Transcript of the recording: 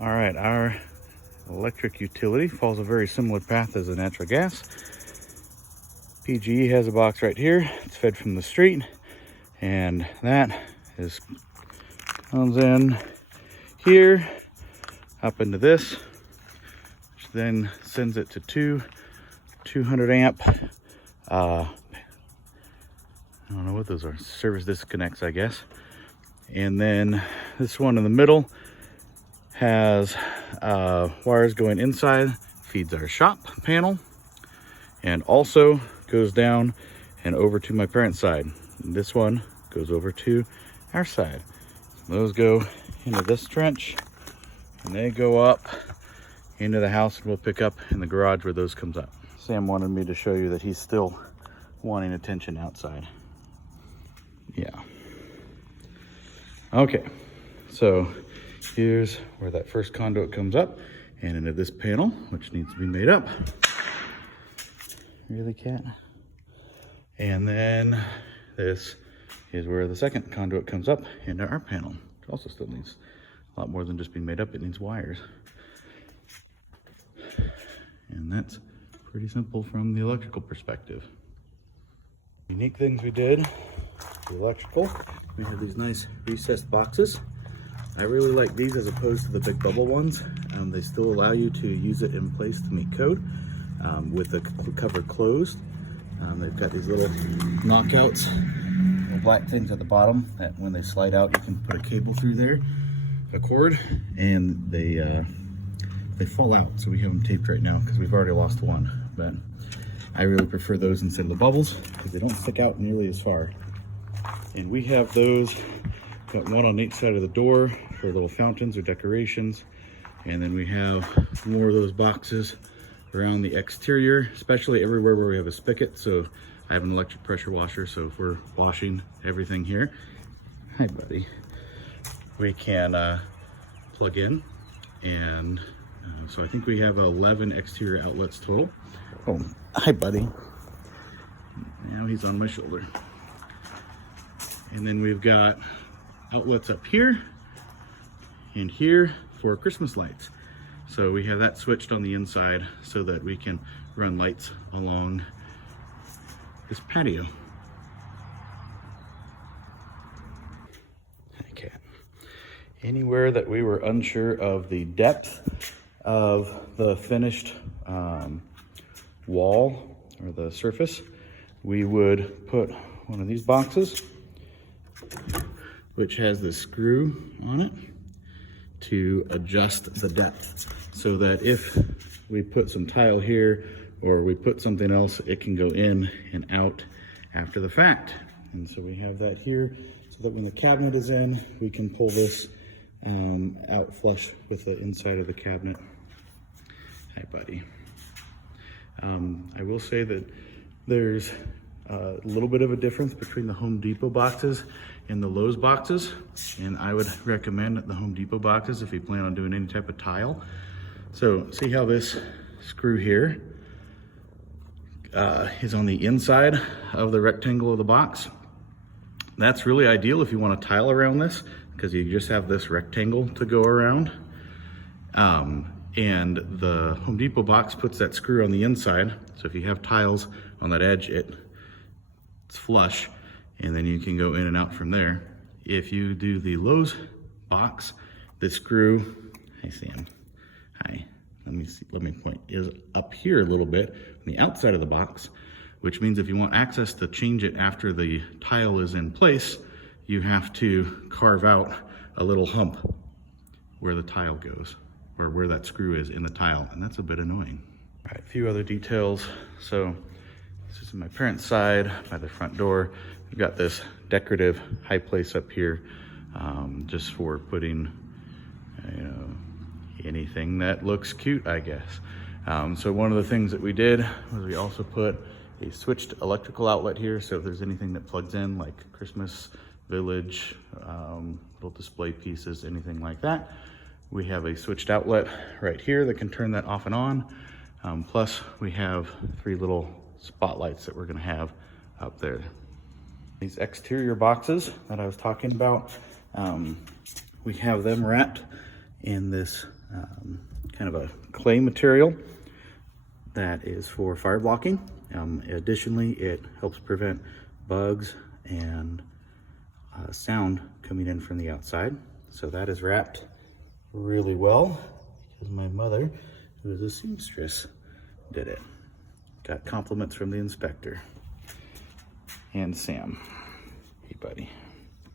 All right, our electric utility follows a very similar path as the natural gas. PGE has a box right here. It's fed from the street, and that comes in here up into this, which then sends it to two 200 amp I don't know what those are, service disconnects, I guess. And then this one in the middle has wires going inside, feeds our shop panel, and also goes down and over to my parents' side. And this one goes over to our side. Those go into this trench, and they go up into the house, and we'll pick up in the garage where those comes up. Sam wanted me to show you that he's still wanting attention outside. Yeah. Okay, so here's where that first conduit comes up and into this panel, which needs to be made up. Really, cat? And then this is where the second conduit comes up into our panel, which also still needs a lot more than just being made up. It needs wires. And that's pretty simple from the electrical perspective. Unique things we did, the electrical, we have these nice recessed boxes. I really like these as opposed to the big bubble ones. They still allow you to use it in place to meet code with the cover closed. They've got these little knockouts, little black things at the bottom that when they slide out, you can put a cable through there, a cord, and they fall out. So we have them taped right now because we've already lost one. But I really prefer those instead of the bubbles because they don't stick out nearly as far. And we have those, got one on each side of the door for little fountains or decorations. And then we have more of those boxes around the exterior, especially everywhere where we have a spigot. So I have an electric pressure washer, so if we're washing everything here, hi buddy, we can plug in. And so I think we have 11 exterior outlets total. Oh, hi buddy. Now he's on my shoulder. And then we've got outlets up here and here for Christmas lights. So we have that switched on the inside so that we can run lights along this patio. Hi, cat. Anywhere that we were unsure of the depth of the finished wall or the surface, we would put one of these boxes, which has the screw on it to adjust the depth, so that if we put some tile here or we put something else, it can go in and out after the fact. And so we have that here so that when the cabinet is in, we can pull this out flush with the inside of the cabinet. Hi buddy. I will say that there's a little bit of a difference between the Home Depot boxes and the Lowe's boxes, and I would recommend the Home Depot boxes if you plan on doing any type of tile. So see how this screw here is on the inside of the rectangle of the box? That's really ideal if you want to tile around this, because you just have this rectangle to go around. And the Home Depot box puts that screw on the inside, so if you have tiles on that edge, it's flush, and then you can go in and out from there. If you do the Lowe's box, the screw, hi Sam, hi, let me point, is up here a little bit on the outside of the box, which means if you want access to change it after the tile is in place, you have to carve out a little hump where the tile goes, or where that screw is in the tile, and that's a bit annoying. All right, a few other details. So this is my parents' side by the front door. We've got this decorative high place up here, just for putting, anything that looks cute, I guess. So one of the things that we did was we also put a switched electrical outlet here. So if there's anything that plugs in, like Christmas village, little display pieces, anything like that, we have a switched outlet right here that can turn that off and on. Plus we have 3 little spotlights that we're gonna have up there. These exterior boxes that I was talking about, we have them wrapped in this kind of a clay material that is for fire blocking. Additionally, it helps prevent bugs and sound coming in from the outside. So that is wrapped really well because my mother, who is a seamstress, did it. Got compliments from the inspector and Sam. Hey, buddy.